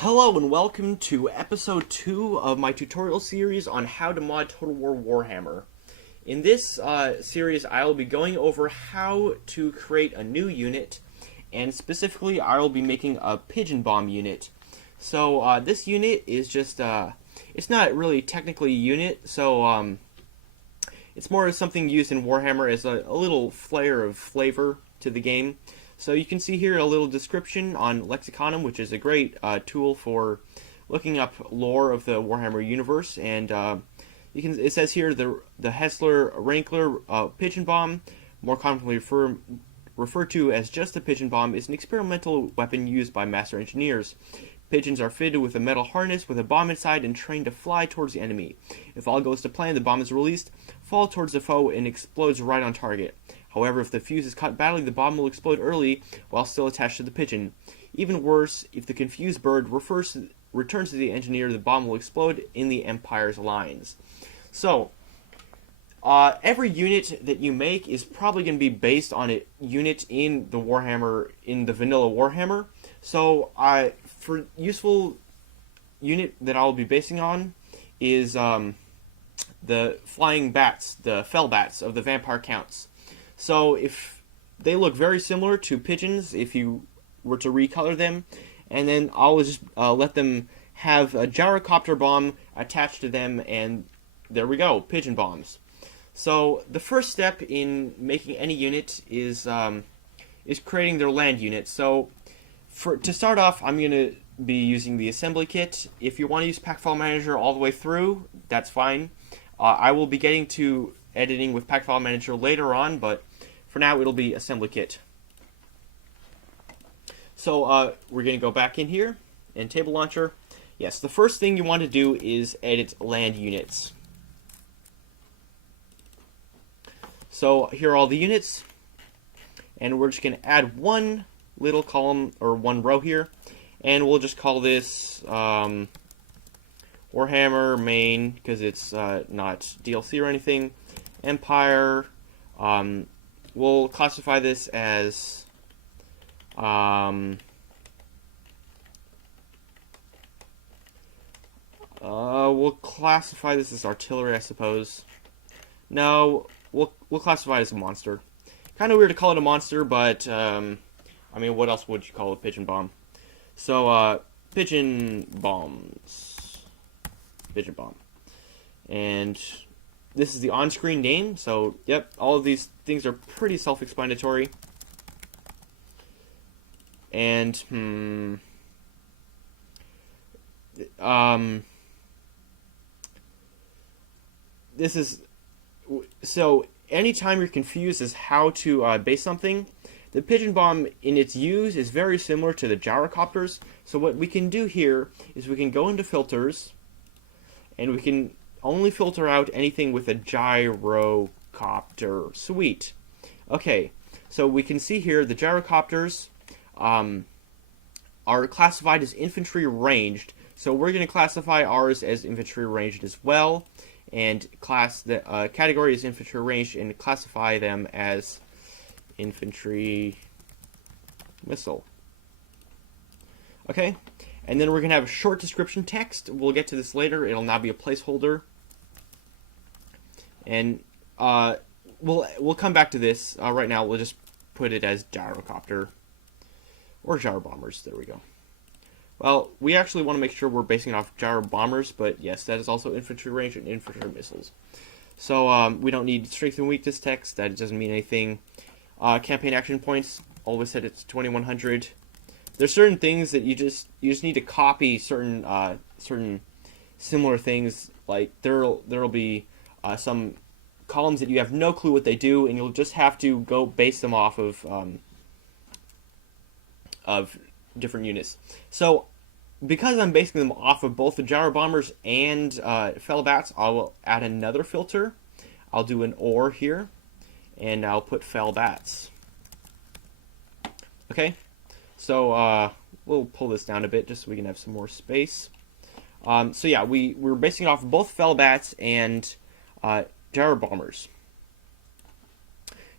Hello and welcome to episode 2 of my tutorial series on how to mod Total War Warhammer. In this series I will be going over how to create a new unit, and specifically I will be making a Pigeon bomb unit. So this unit is just, it's not really technically a unit, so it's more something used in Warhammer as a little flair of flavor to the game. So you can see here a little description on Lexiconum, which is a great tool for looking up lore of the Warhammer universe. And it says here the Hessler Rankler Pigeon bomb, more commonly referred to as just a pigeon bomb, is an experimental weapon used by master engineers. Pigeons are fitted with a metal harness with a bomb inside and trained to fly towards the enemy. If all goes to plan, the bomb is released, fall towards the foe, and explodes right on target. However, if the fuse is cut badly, the bomb will explode early while still attached to the pigeon. Even worse, if the confused bird returns to the engineer, the bomb will explode in the Empire's lines. So, every unit that you make is probably going to be based on a unit in the Warhammer, in the vanilla Warhammer. So, for useful unit that I'll be basing on is the flying bats, the fell bats of the vampire counts. So if they look very similar to pigeons, if you were to recolor them, and then I'll just let them have a gyrocopter bomb attached to them, and there we go, pigeon bombs. So the first step in making any unit is creating their land unit. So to start off, I'm going to be using the assembly kit. If you want to use Pack File Manager all the way through, that's fine. I will be getting to editing with Pack File Manager later on, but for now it'll be assembly kit. So we're going to go back in here in Table Launcher. Yes, the first thing you want to do is edit land units. So here are all the units, and we're just going to add one little column or one row here, and we'll just call this Warhammer main, because it's not DLC or anything. Empire. We'll classify this as we'll classify this as artillery, I suppose. No, we'll classify it as a monster. Kind of weird to call it a monster, but I mean, what else would you call a pigeon bomb? So pigeon bombs, pigeon bomb, and this is the on-screen name, so yep, all of these things are pretty self-explanatory. And, this is, so anytime you're confused as how to base something, the pigeon bomb in its use is very similar to the gyrocopters. So what we can do here is we can go into filters, and we can only filter out anything with a gyrocopter. Sweet. Okay, so we can see here the gyrocopters are classified as infantry ranged. So we're going to classify ours as infantry ranged as well, and class the category is infantry ranged, and classify them as infantry missile. Okay, and then we're going to have a short description text. We'll get to this later. It'll now be a placeholder. And we'll come back to this. Right now, we'll just put it as gyrocopter or gyro bombers. There we go. Well, we actually want to make sure we're basing it off gyro bombers, but yes, that is also infantry range and infantry missiles. So we don't need strength and weakness text. That doesn't mean anything. Campaign action points, always set it to 2100. There's certain things that you just need to copy certain similar things. Like there'll be some columns that you have no clue what they do, and you'll just have to go base them off of different units. So because I'm basing them off of both the gyro bombers and fell bats, I will add another filter. I'll do an OR here, and I'll put fell bats. Okay, so we'll pull this down a bit just so we can have some more space. So yeah, we're basing it off of both fell bats and gyro bombers.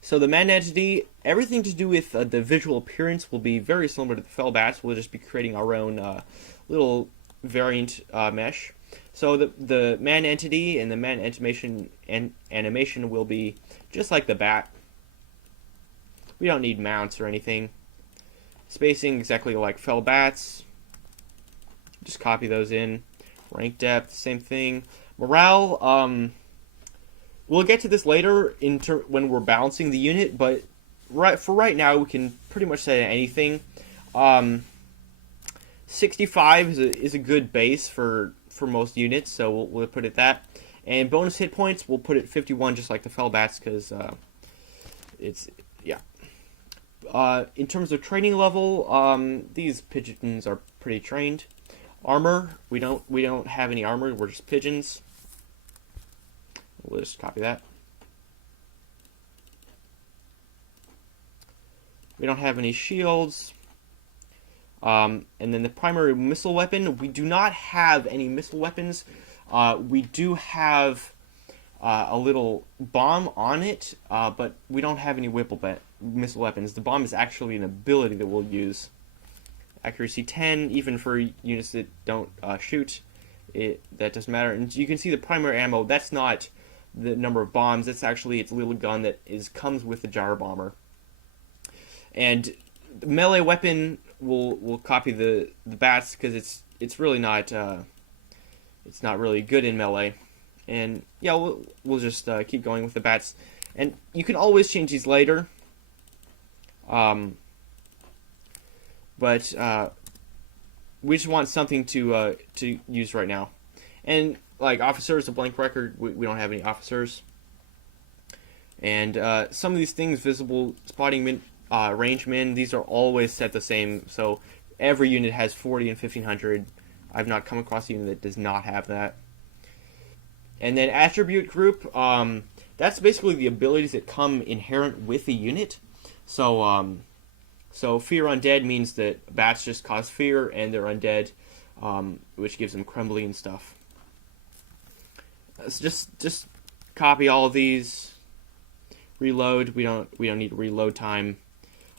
So the man entity, everything to do with the visual appearance will be very similar to the fell bats. We'll just be creating our own little variant mesh. So the man entity and the man animation will be just like the bat. We don't need mounts or anything. Spacing exactly like fell bats. Just copy those in. Rank depth, same thing. Morale, we'll get to this later when we're balancing the unit, but for right now we can pretty much set anything. 65 is a good base for most units, so we'll put it that. And bonus hit points, we'll put it 51 just like the fell bats, because it's, yeah. In terms of training level, these pigeons are pretty trained. Armor, we don't have any armor, we're just pigeons. We'll just copy that. We don't have any shields. And then the primary missile weapon, we do not have any missile weapons. We do have a little bomb on it, but we don't have any missile weapons. The bomb is actually an ability that we'll use. Accuracy 10, even for units that don't shoot, that doesn't matter. And you can see the primary ammo, that's not the number of bombs, that's actually its little gun that comes with the gyro bomber. And the melee weapon will copy the bats, because it's really not it's not really good in melee. And yeah, we'll just keep going with the bats. And you can always change these later. But we just want something to use right now. And like officers, a blank record, we don't have any officers. And some of these things, visible spotting min, range min, these are always set the same. So every unit has 40 and 1500. I've not come across a unit that does not have that. And then attribute group, that's basically the abilities that come inherent with the unit. So so fear undead means that bats just cause fear and they're undead, which gives them crumbly and stuff. So just copy all of these. Reload. We don't need reload time.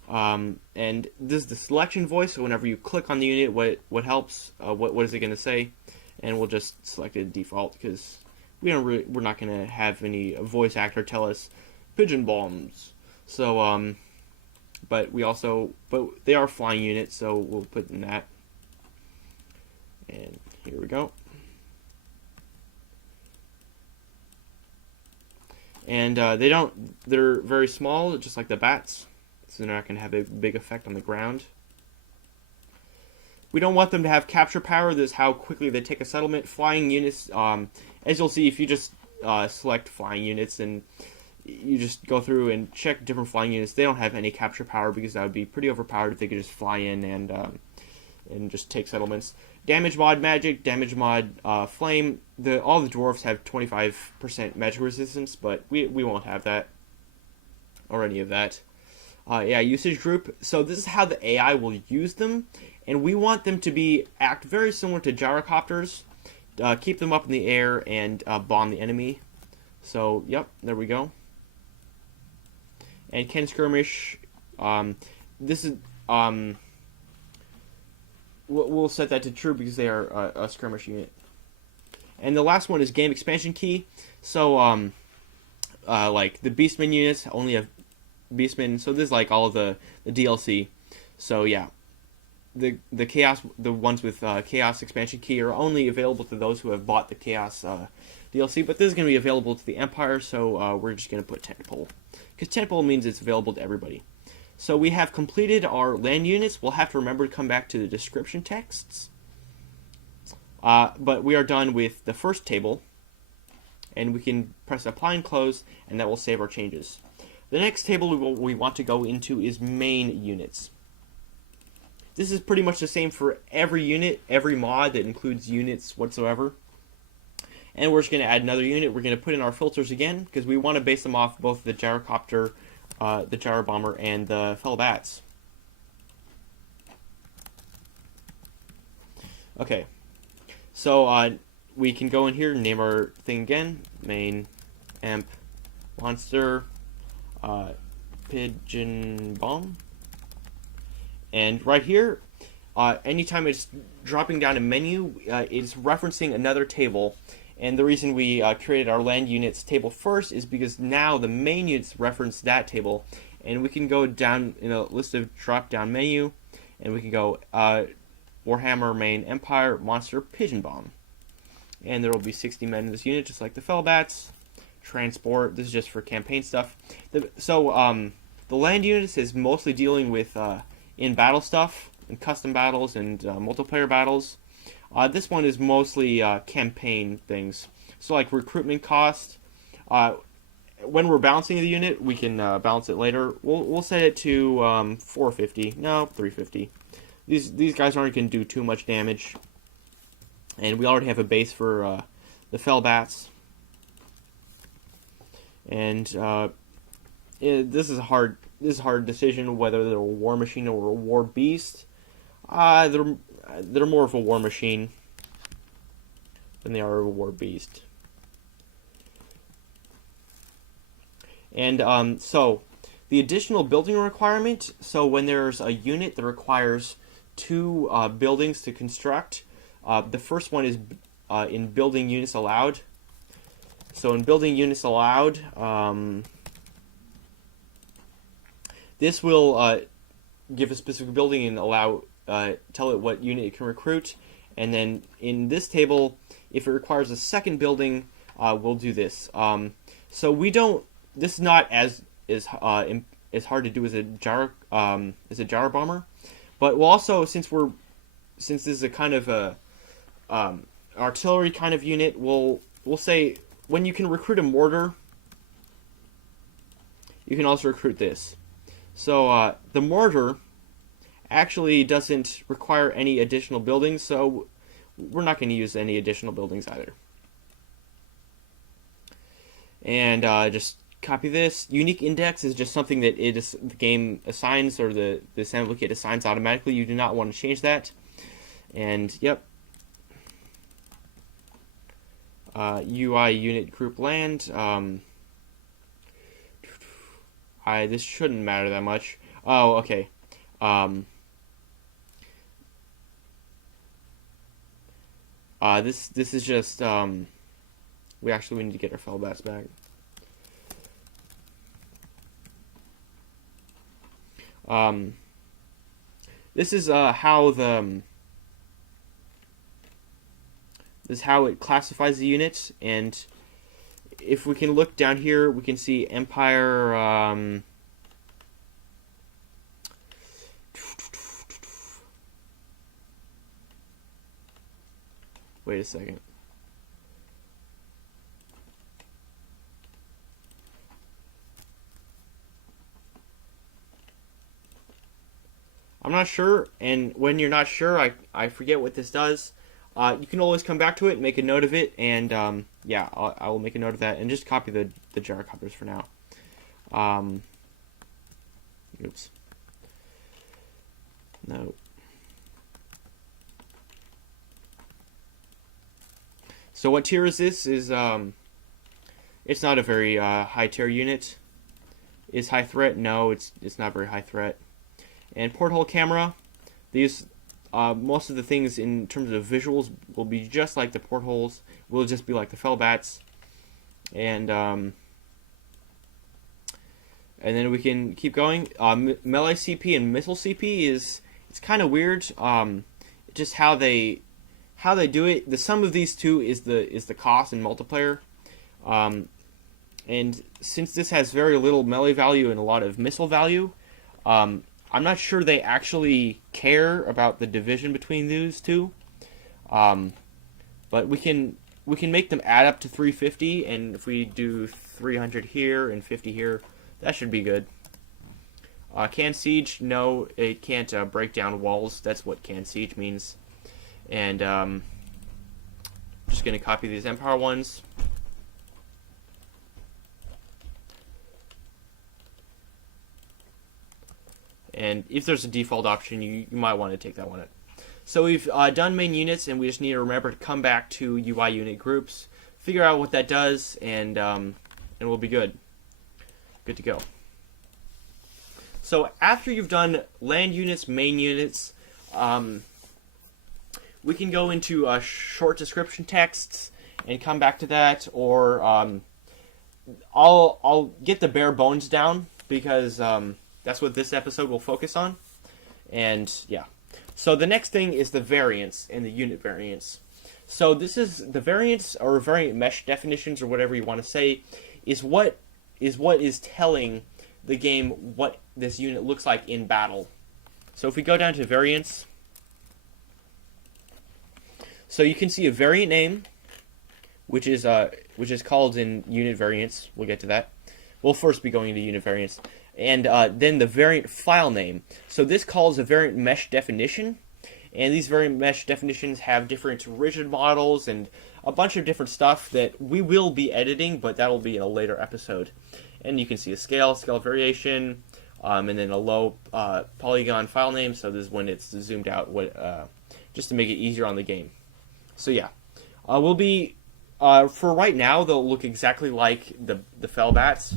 And this is the selection voice. So whenever you click on the unit, what helps? What is it going to say? And we'll just select it default, because we're not going to have any voice actor tell us pigeon bombs. So but they are flying units, so we'll put in that. And here we go. And they're very small, just like the bats, so they're not going to have a big effect on the ground. We don't want them to have capture power. This is how quickly they take a settlement. Flying units, as you'll see, if you just select flying units and you just go through and check different flying units, they don't have any capture power, because that would be pretty overpowered if they could just fly in and just take settlements. Damage mod magic, damage mod flame. All the dwarves have 25% magic resistance, but we won't have that or any of that. Yeah, usage group. So this is how the AI will use them, and we want them to act very similar to gyrocopters. Keep them up in the air and bomb the enemy. So yep, there we go. And can skirmish. This is we'll set that to true, because they are a skirmish unit. And the last one is game expansion key. So like the beastmen units only have beastmen. So this is like all of the DLC. So yeah, the ones with chaos expansion key are only available to those who have bought the chaos DLC. But this is going to be available to the Empire. So we're just going to put tentpole, because tentpole means it's available to everybody. So we have completed our land units. We'll have to remember to come back to the description texts. But we are done with the first table. And we can press apply and close, and that will save our changes. The next table we want to go into is main units. This is pretty much the same for every unit, every mod that includes units whatsoever. And we're just going to add another unit. We're going to put in our filters again, because we want to base them off both the gyrocopter, the gyro bomber, and the fell bats. Okay, so we can go in here and name our thing again. Main, amp, monster, Pigeon bomb. And right here, anytime it's dropping down a menu, it's referencing another table. And the reason we created our land units table first is because now the main units reference that table. And we can go down in a list of drop-down menu, and we can go Warhammer main Empire monster Pigeon bomb. And there will be 60 men in this unit, just like the Fellbats. Transport, this is just for campaign stuff. The land units is mostly dealing with in-battle stuff, and custom battles, and multiplayer battles. This one is mostly campaign things. So like recruitment cost. When we're balancing the unit, we can balance it later. We'll set it to 450. No, 350. These guys aren't going to do too much damage. And we already have a base for the Fellbats. And this is a hard decision whether they're a war machine or a war beast. They're more of a war machine than they are a war beast. And so the additional building requirement. So when there's a unit that requires 2 buildings to construct, the first one is in building units allowed. So in building units allowed, this will give a specific building and allow tell it what unit it can recruit. And then in this table, if it requires a second building, we'll do this. So we don't. This is not as hard to do as a jar bomber, but we'll also since this is a kind of a artillery kind of unit, we'll say when you can recruit a mortar, you can also recruit this. So the mortar actually doesn't require any additional buildings, so we're not going to use any additional buildings either. And just copy this. Unique index is just something that the game assigns, or the assembly kit assigns automatically. You do not want to change that. And yep. UI unit group land. This shouldn't matter that much. Oh, okay. This is just we need to get our Fellbats back. This is how it classifies the units, and if we can look down here, we can see Empire. Wait a second. I'm not sure, and when you're not sure, I forget what this does. You can always come back to it, make a note of it, and yeah, I will make a note of that, and just copy the gyrocopters for now. Oops. No. So what tier is this? It's not a very high tier unit. Is high threat? No, it's not very high threat. And porthole camera. These most of the things in terms of visuals will be just like the portholes. Will just be like the Fellbats. And then we can keep going. Melee CP and missile CP it's kind of weird. Just how they do it. The sum of these two is the cost in multiplayer. And since this has very little melee value and a lot of missile value, I'm not sure they actually care about the division between those two. But we can make them add up to 350, and if we do 300 here and 50 here, that should be good. Can siege? No, it can't break down walls. That's what can siege means. And I'm just going to copy these Empire ones. And if there's a default option, you might want to take that one. So we've done main units, and we just need to remember to come back to UI unit groups, figure out what that does, and we'll be good. Good to go. So after you've done land units, main units, we can go into short description texts and come back to that, or I'll get the bare bones down because that's what this episode will focus on. And yeah, so the next thing is the variants and the unit variants. So this is the variants or variant mesh definitions, or whatever you want to say, is what is telling the game what this unit looks like in battle. So if we go down to variants, so you can see a variant name, which is called in unit variants. We'll get to that. We'll first be going into unit variants, and then the variant file name. So this calls a variant mesh definition, and these variant mesh definitions have different rigid models and a bunch of different stuff that we will be editing, but that will be in a later episode. And you can see a scale variation, and then a low polygon file name. So this is when it's zoomed out, just to make it easier on the game. So yeah, we'll be for right now they'll look exactly like the fell bats.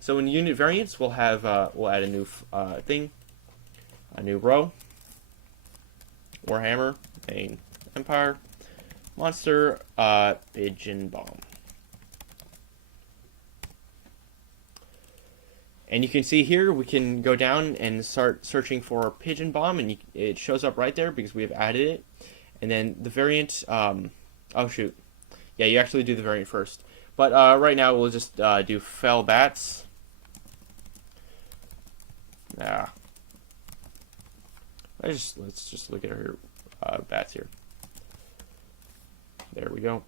So in unit variants we'll have we'll add a new thing, a new row. Warhammer, main empire, monster, pigeon bomb. And you can see here we can go down and start searching for pigeon bomb, and it shows up right there because we have added it. And then the variant, oh shoot, yeah, you actually do the variant first. But right now we'll just do fell bats. Let's just look at our bats here. There we go.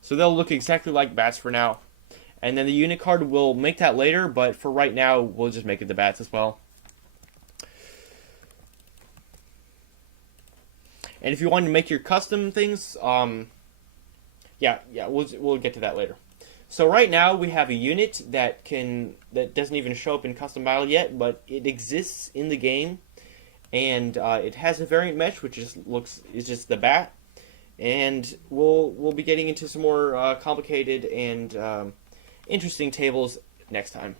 So they'll look exactly like bats for now. And then the unit card will make that later, but for right now, we'll just make it the bats as well. And if you want to make your custom things, yeah, we'll get to that later. So right now we have a unit that doesn't even show up in custom battle yet, but it exists in the game, and it has a variant mesh, which is just the bat. And we'll be getting into some more complicated and interesting tables next time.